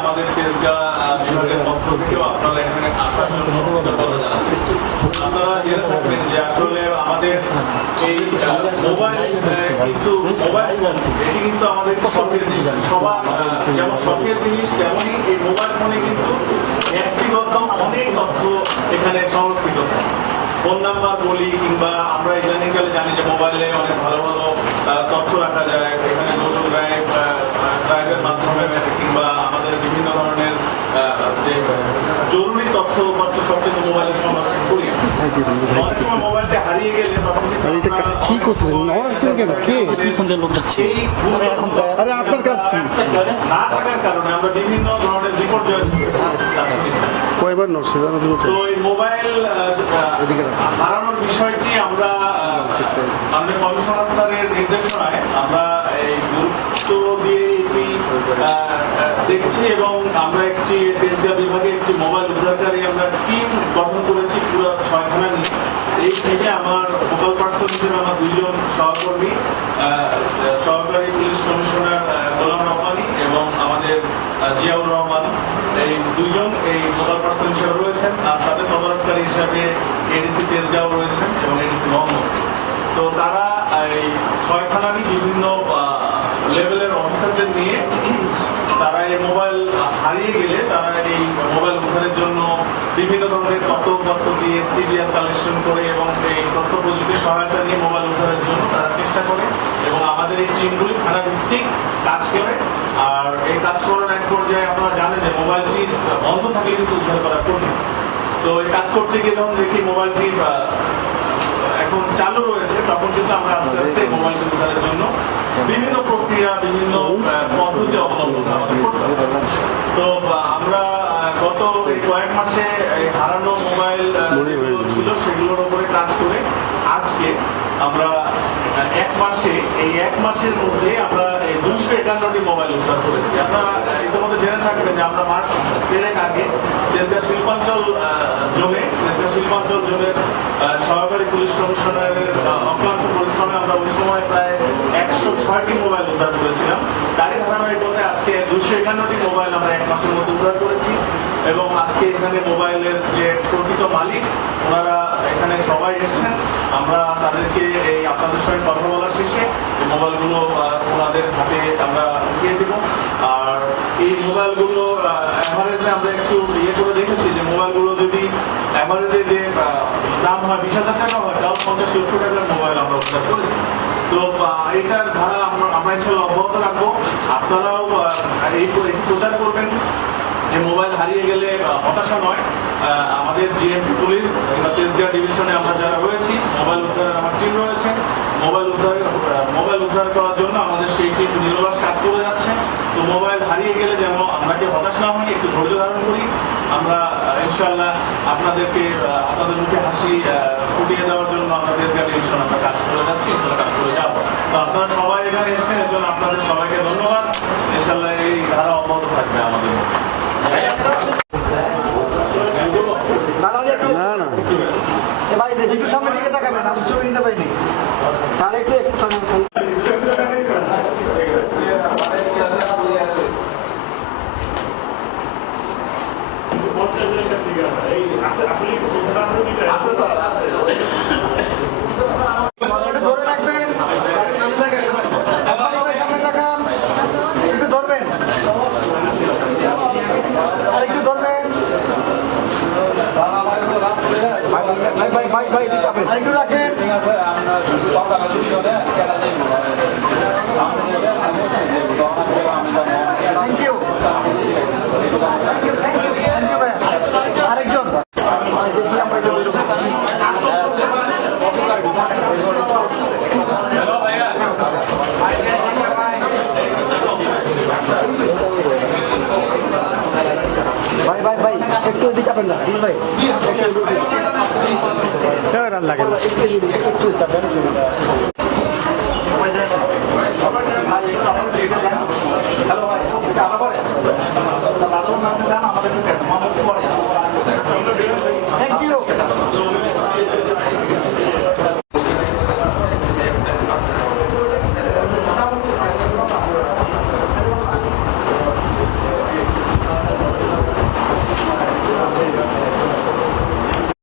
আমাদের তেজগা বিভাগের পক্ষ থেকেও আপনারা এখানে আসার জন্য কৃতজ্ঞতা জানাচ্ছি। আপনারা জেনে থাকবেন যে আসলে আমাদের এই মোবাইল কিন্তু মোবাইল এটি কিন্তু আমাদের শখের জিনিস। সবার যেমন শখের জিনিস, তেমনই এই মোবাইল ফোনে কিন্তু ব্যক্তিগত অনেক তথ্য এখানে সংরক্ষিত ফোন নাম্বার বলি কিংবা আমরা ইদানিংকালে জানি যে মোবাইলে অনেক ভালো ভালো তথ্য রাখা যায়। এখানে গুগল ড্রাইভ ড্রাইভের মাধ্যমে কিংবা আমাদের বিভিন্ন ধরনের আহ, যে জরুরি তথ্য মোবাইলে সংরক্ষণ করি। অনেক সময় মোবাইলটা হারিয়ে গেলে তখন কিন্তু আরে এটা আমরা কি করতেছেন? অনেক কেন? কে? পিছনের লোক যাচ্ছে আরে আপনার কাজ কি? না থাকার কারণে আমরা বিভিন্ন ধরনের বিপর্যয় কয়বার নড়ছে? তো এই মোবাইল আহ, আহ, হারানোর বিষয়টি আমরা আমাদের কমিশনার স্যারের নির্দেশনায় আমরা এই গুরুত্ব দিয়ে এটি দেখছি এবং আমরা একটি তেজগা বিভাগে একটি মোবাইল উদ্ধারকারী আমরা টিম গঠন করেছি পুরো ছয়খানা নিয়ে এই টিমে আমার ফোকাল পার্সন হিসেবে আমার দুইজন সহকর্মী আহ, সহকারী পুলিশ কমিশনার আহ, গোলাম রহমানি এবং আমাদের আহ, জিয়াউর রহমান এই দুইজন এই ফোকাল পার্সন হিসেবে রয়েছেন আর সাথে তদারককারী হিসাবে এডিসি তেজগাঁও রয়েছেন এবং এডিসি মোহাম্মদ তো তারা এই ছয়খানারই বিভিন্ন লেভেলের অফিসারদের নিয়ে তারা এই মোবাইল হারিয়ে গেলে তারা এই মোবাইল উদ্ধারের জন্য বিভিন্ন ধরনের তথ্য তথ্য দিয়ে সিডিআর কালেকশন করে এবং এই তথ্য প্রযুক্তির সহায়তা নিয়ে মোবাইল উদ্ধারের জন্য তারা চেষ্টা করে এবং আমাদের এই টিমগুলি থানা ভিত্তিক কাজ করে। আর এই কাজ করার এক পর্যায়ে আপনারা জানেন যে মোবাইলটি বন্ধ থাকলে কিন্তু উদ্ধার করা কঠিন। তো এই কাজ করতে গিয়ে যখন দেখি মোবাইলটি এখন চালু রয়েছে তখন কিন্তু আমরা আস্তে আস্তে মোবাইল উদ্ধারের জন্য বিভিন্ন প্রক্রিয়া বিভিন্ন পদ্ধতি অবলম্বন আমাদের করতে তো আমরা গত এই কয়েক মাসে এই হারানো মোবাইল ছিল সেগুলোর উপরে কাজ করে আজকে আমরা এক মাসে এই এক মাসের মধ্যে আমরা দুশো একান্নটি মোবাইল উদ্ধার করেছি। আপনারা ইতিমধ্যে জেনে থাকবেন যে আমরা মাস দেড়েক আগে দেশগা শিল্পাঞ্চল জোনে দেশগা শিল্পাঞ্চল জোনের পুলিশ অক্লান্ত পরিশ্রমে আমরা ওই সময় প্রায় একশো ছয়টি মোবাইল উদ্ধার করেছিলাম তারই ধারাবাহিকতায় আজকে দুশো একান্নটি মোবাইল আমরা এক মাসের মধ্যে উদ্ধার করেছি এবং আজকে এখানে মোবাইলের যে প্রকৃত মালিক ওনারা এখানে সবাই এসেছেন আমরা তাদেরকে এই আপনাদের সঙ্গে কথা বলার শেষে মোবাইলগুলো ওনাদের হাতে আমরা দিয়ে দেবো আর এই মোবাইলগুলো টাকার মোবাইল আমরা উদ্ধার করেছি। তো এটার ধারা আমরা ইনশাল্লাহ অব্যাহত রাখব। আপনারাও এই প্রচার করবেন। যে মোবাইল হারিয়ে গেলে হতাশা নয়। আমাদের জিএমপি পুলিশ, কিংবা তেজগাঁ ডিভিশনে আমরা যারা রয়েছি, মোবাইল উদ্ধারের আমার টিম রয়েছে। মোবাইল উদ্ধার মোবাইল উদ্ধার করার জন্য আমাদের সেই টিম নির্বাস কাজ করে যাচ্ছে। তো মোবাইল হারিয়ে গেলে যেন আমরা কি হতাশ না হই, একটু ধৈর্য ধারণ করি। আমরা ইনশাল্লাহ আপনাদেরকে আপনাদের মুখে হাসি ফুটিয়ে দেওয়ার জন্য আমরা দেশ গাড়ি আমরা কাজ করে যাচ্ছি ইনশাল্লাহ কাজ করে যাব। তো আপনারা সবাই এখানে এসেছেন এর আপনাদের সবাইকে ধন্যবাদ ইনশাল্লাহ এই ধারা অব্যাহত থাকবে আমাদের মধ্যে না না এ ভাই একটু সামনে দিকে তাকাবেন আমি ছবি নিতে পারিনি তাহলে একটু একটু সামনে একটু ধরে রাখবেন একবার সবাই সামনে তাকান একটু ধরবেন আর একটু ধরবেন ভাই ভাই ভাই ভাই এদিকে যাবেন আর একটু রাখেন থ্যাংক ইউ থ্যাংক ইউ ভাই আরেকজন দেখি আমরা একটু ভাই ভাই ভাই একটু এদিকে যাবেন না। ভাই। এবার আর